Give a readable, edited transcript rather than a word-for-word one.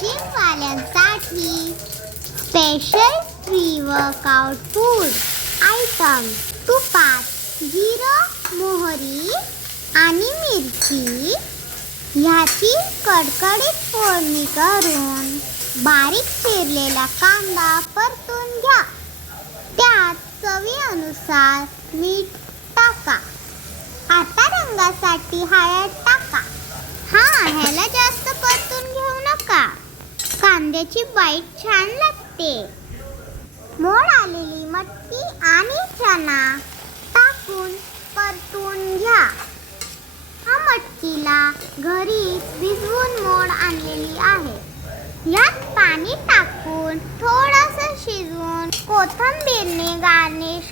जिमवाल्यांसाठी special pre workout food item तुपात जिरं, मोहरी आणि मिरची ह्याची कडकडीत फोडणी करून बारीक चिरलेला कांदा परतून घ्या. त्यात चवीनुसार मीठ टाका. आता रंगासाठी हळद टाका. ह्याला जास्त परतून घेऊ नका. कांद्याची बाईट छान लागते. मोड आलेली मटकी आणि चणा टाकून परतून घ्या. मटकीला घरी भिजवून मोड आणलेली आहे. यात पाणी टाकून थोडंसं शिजवून कोथिंबीरने गार्निश